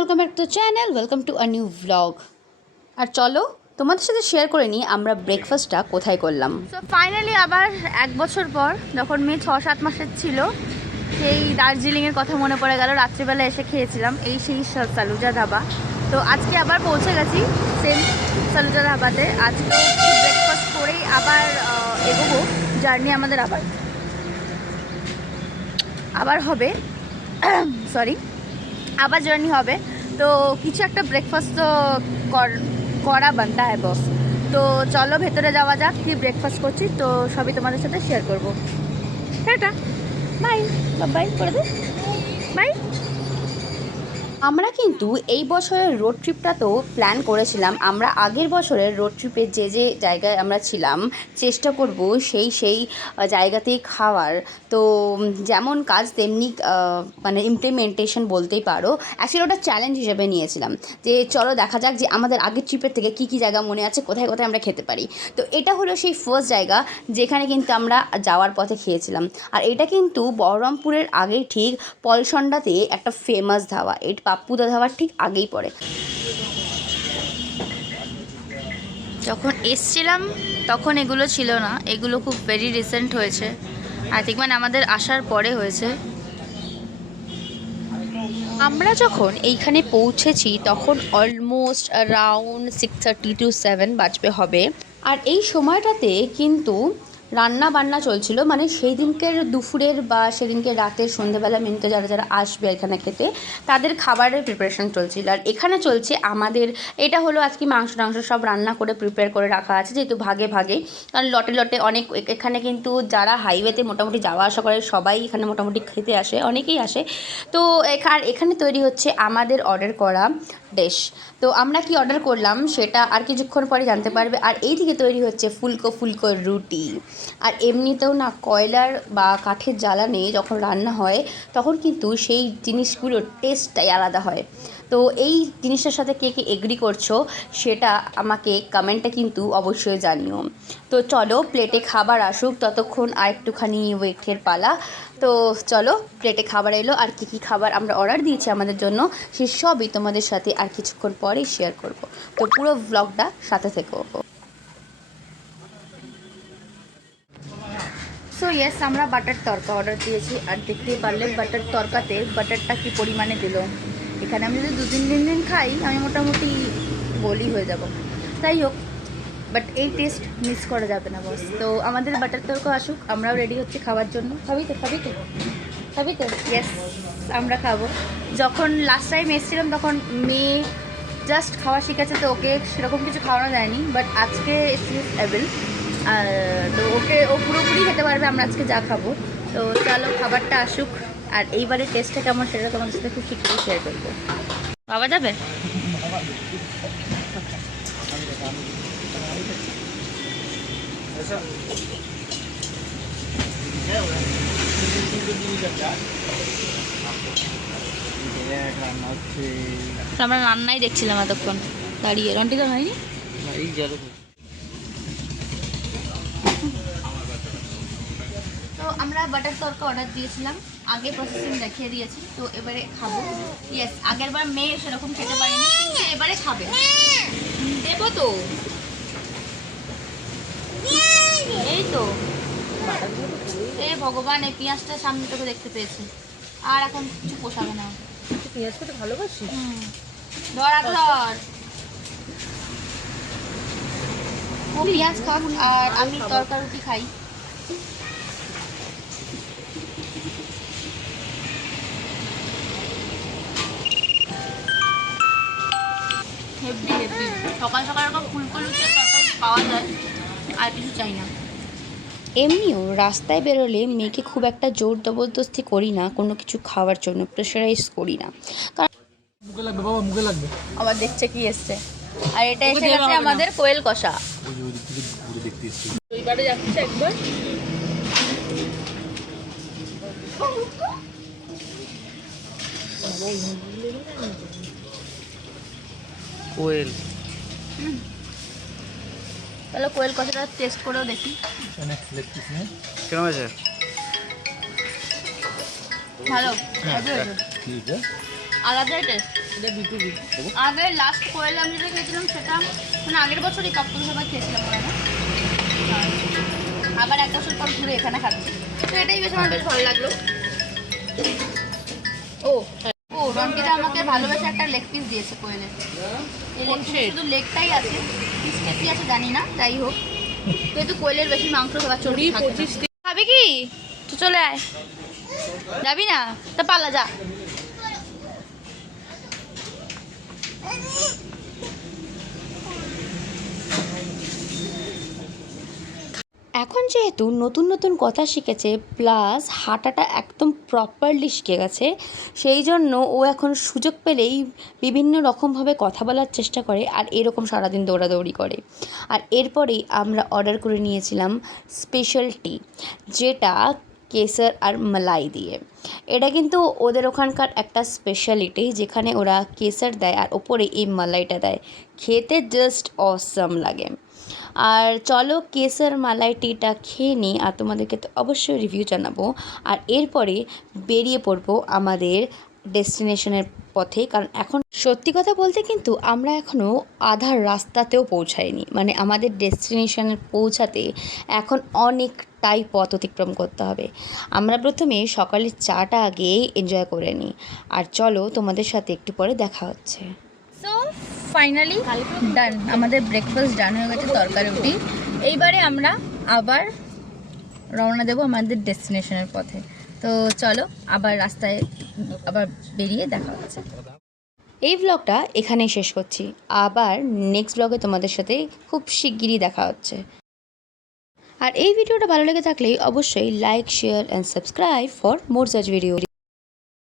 Welcome back to channel welcome to a new vlog আর চলো, তোমাদের সাথে শেয়ার করে নিই আমরা ব্রেকফাস্টটা কোথায় করলাম। তো ফাইনালি আবার এক বছর পর, যখন মেয়ে ছ, সাত মাসের ছিল, সেই দার্জিলিংয়ের কথা মনে পড়ে গেল। রাত্রিবেলা এসে খেয়েছিলাম এই সেই সালুজা ধাবা। তো আজকে আবার পৌঁছে গেছি সেম সালুজা ধাবাতে। আজকে ব্রেকফাস্ট করেই আবার এগোবো। জার্নি আমাদের আবার আবার হবে। সরি আবার জার্নি হবে। তো কিছু একটা ব্রেকফাস্ট তো কর- বানতা হ্যাঁ বস তো চলো ভেতরে যাওয়া যাক, কি ব্রেকফাস্ট করছি। তো সবই তোমাদের সাথে শেয়ার করব। টাটা। বাই বাই করে দে। বাই আমরা কিন্তু এই বছরের রোড ট্রিপটাতেও প্ল্যান করেছিলাম। আমরা আগের বছরের রোড ট্রিপে যে যে জায়গায় আমরা ছিলাম, চেষ্টা করব সেই সেই জায়গাতেই খাওয়ার। তো যেমন কাজ তেমনি মানে ইমপ্লিমেন্টেশন বলতেই পারো। অ্যাকচুয়ালি ওটা চ্যালেঞ্জ হিসেবে নিয়েছিলাম। যে চলো দেখা যাক যে আমাদের আগের ট্রিপের থেকে কী কী জায়গা মনে আছে, কোথায় কোথায় আমরা খেতে পারি। তো এটা হলো সেই ফার্স্ট জায়গা যেখানে কিন্তু আমরা যাওয়ার পথে খেয়েছিলাম। আর এটা কিন্তু বহরমপুরের আগে ঠিক পলসন্ডাতে একটা ফেমাস ধাবা। এটা পাপ্পুদা ধাবার ঠিক আগেই পড়ে। যখন এসছিলাম, তখন এগুলো ছিল না। এগুলো খুব ভেরি রিসেন্ট হয়েছে। আই থিঙ্ক মানে আমাদের আসার পরে হয়েছে। আমরা যখন এইখানে পৌঁছেছি, তখন almost around six thirty to seven বাজবে হবে। আর এই সময়টাতে কিন্তু রান্না বান্না চলছিল। মানে সেই দিনকের দুপুরের বা সেদিনকে রাতের সন্ধেবেলা মেনুতে যারা যারা আসবে এখানে খেতে, তাদের খাবারের প্রিপারেশন চলছিল। আর এখানে চলছে আমাদের, এটা হলো আজকে মাংস টাংস সব রান্না করে প্রিপেয়ার করে রাখা আছে, যেহেতু ভাগে ভাগে। কারণ লটে লটে অনেক, এখানে কিন্তু যারা হাইওয়েতে মোটামুটি যাওয়া আসা করে, সবাই এখানে মোটামুটি খেতে আসে, অনেকেই আসে। তো এখানে এখানে তৈরি হচ্ছে আমাদের অর্ডার করা ডিশ তো আমরা কি অর্ডার করলাম সেটা আর কিছুক্ষণ পরে জানতে পারবে। আর এই দিকে তৈরি হচ্ছে ফুলকো ফুলকো রুটি। আর এমনিতেও না কয়লার বা কাঠের জ্বালানে যখন রান্না হয়, তখন কিন্তু সেই জিনিসগুলোর টেস্টটাই আলাদা হয়। তো এই জিনিসটার সাথে কে কে এগ্রি করছ, সেটা আমাকে কমেন্টে কিন্তু অবশ্যই জানিও। তো চলো প্লেটে খাবার আসুক, ততক্ষণ আর একটুখানি ওয়েটের পালা। তো চলো প্লেটে খাবার এলো, আর কী কী খাবার আমরা অর্ডার দিয়েছি আমাদের জন্য, সে সবই তোমাদের সাথে আর কিছুক্ষণ পরেই শেয়ার করব। তো পুরো ব্লগটা সাথে থেকো। সো ইয়েস আমরা বাটার তরকা অর্ডার দিয়েছি, আর দেখতেই পারলে বাটার তরকাতে বাটারটা কি পরিমাণে দিল। এখানে আমি যদি দু তিন দিন দিন খাই, আমি মোটামুটি বলি হয়ে যাব। তাই হোক বাট এই টেস্ট মিস করা যাবে না বস তো আমাদের বাটার তরকা আসুক, আমরাও রেডি হচ্ছি খাওয়ার জন্য। খাবি তো খাবি তো? খাবি তো? ইয়েস আমরা খাব। যখন লাস্ট টাইম এসেছিলাম, তখন মেয়ে জাস্ট খাওয়া শিখেছে, তো ওকে সেরকম কিছু খাওয়ানো যায়নি বাট আজকে সি ইজ তো ওকে, ও পুরোপুরি খেতে পারবে, আমরা আজকে যা খাব। তো চলো, খাবারটা আসুক। আর এইবারের টেস্টটা কেমন সেটা তোমাদের সাথে খুব ঠিকঠাক শেয়ার করব। বাবা যাবে? তো আমরা রান্নাই দেখছিলাম এতক্ষণ। দাঁড়িয়ে। রন্টি তো হয়নি তো আমরা বাটার তরকা অর্ডার দিয়েছিলাম। আগে প্রসেসিং দেখিয়ে দিয়েছি তো এবারে খাব। ইয়েস আগের বার মেয়ে সেরকম খেতে পারেনি কিন্তু এবারে খাবে। দেবো তো। এই তো। এ ভগবান এই পেঁয়াজটা সামনে তোকে দেখতে পেয়েছি। আর এখন কিছু পোষাবে না। পেঁয়াজ খেতে ভালোবাসি হুম। ধর আগে ধর। ও পেঁয়াজ খাক আর আমি তরকা রুটি খাই। সকাল সকাল এরকম ফুলকো পাওয়া যায় আর কিছু চাই না। এমনিও রাস্তায় বেরোলে মেয়েকে খুব একটা জোর জবরদস্তি করি না কোনো কিছু খাওয়ার জন্য প্রেশারাইজ করি না। মুখে লাগবে বাবা মুখে লাগবে। আবার দেখছে কি এসছে। আর এটা এসে গেছে আমাদের কোয়েল কষা। এইবারে যাচ্ছে একবার। কোয়েল। তাহলে কোয়েল কষাটা টেস্ট করেও দেখি। কেমন আছে ভালো। আলাদাই টেস্ট এটা আগে লাস্ট কোয়েল আমি যেটা খেয়েছিলাম সেটা মানে আগের বছরই কাপ্পুর সবাই খেয়েছিলাম মনে আবার এক বছর পর ঘুরে এখানে খাচ্ছি। তো এটাই বেশ আমার বেশ ভালো লাগল। ও ও আমাকে ভালোবেসে একটা লেগ পিস দিয়েছে কোয়েলের এই লেগ পিস শুধু লেগটাই আছে। পিসটা কি আছে জানি না যাই হোক। যেহেতু কোয়েলের বেশি মাংস খাবার চড়ি পঁচিশ খাবি কি? তো চলে আয়। যাবি না? তা পালা যা। এখন যেহেতু নতুন নতুন কথা শিখেছে প্লাস হাঁটাটা একদম প্রপারলি শিখে গেছে, সেই জন্য ও এখন সুযোগ পেলেই বিভিন্ন রকমভাবে কথা বলার চেষ্টা করে আর এরকম সারাদিন দৌড়াদৌড়ি করে। আর এরপরেই আমরা অর্ডার করে নিয়েছিলাম স্পেশাল টি যেটা কেসার আর মালাই দিয়ে। এটা কিন্তু ওদের ওখানকার একটা স্পেশালিটি যেখানে ওরা কেসার দেয় আর ওপরে এই মালাইটা দেয়। খেতে জাস্ট অসম লাগে। আর চলো কেসার মালাই টিটা খেয়ে নিই আর তোমাদেরকে তো অবশ্যই রিভিউ জানাব। আর এরপরে বেরিয়ে পড়ব আমাদের ডেস্টিনেশনের পথে, কারণ এখন সত্যি কথা বলতে কিন্তু আমরা এখনও আধার রাস্তাতেও পৌঁছাইনি। মানে আমাদের ডেস্টিনেশনে পৌঁছাতে এখন অনেকটাই পথ অতিক্রম করতে হবে। আমরা প্রথমে সকালের চাটা আগে এনজয় করে নিই। আর চলো তোমাদের সাথে একটু পরে দেখা হচ্ছে। ফাইনালি ডান, আমাদের ব্রেকফাস্ট ডান হয়ে গেছে, তরকারি রুটি। এইবারে আমরা আবার রওনা দেবো আমাদের ডেস্টিনেশনের পথে। তো চলো, আবার রাস্তায়, আবার বেরিয়ে দেখা হচ্ছে। এই ব্লগটা এখানেই শেষ করছি। আবার নেক্সট ব্লগে তোমাদের সাথে খুব শিগগিরই দেখা হচ্ছে। আর এই ভিডিওটা ভালো লেগে থাকলে অবশ্যই like share and subscribe for more such video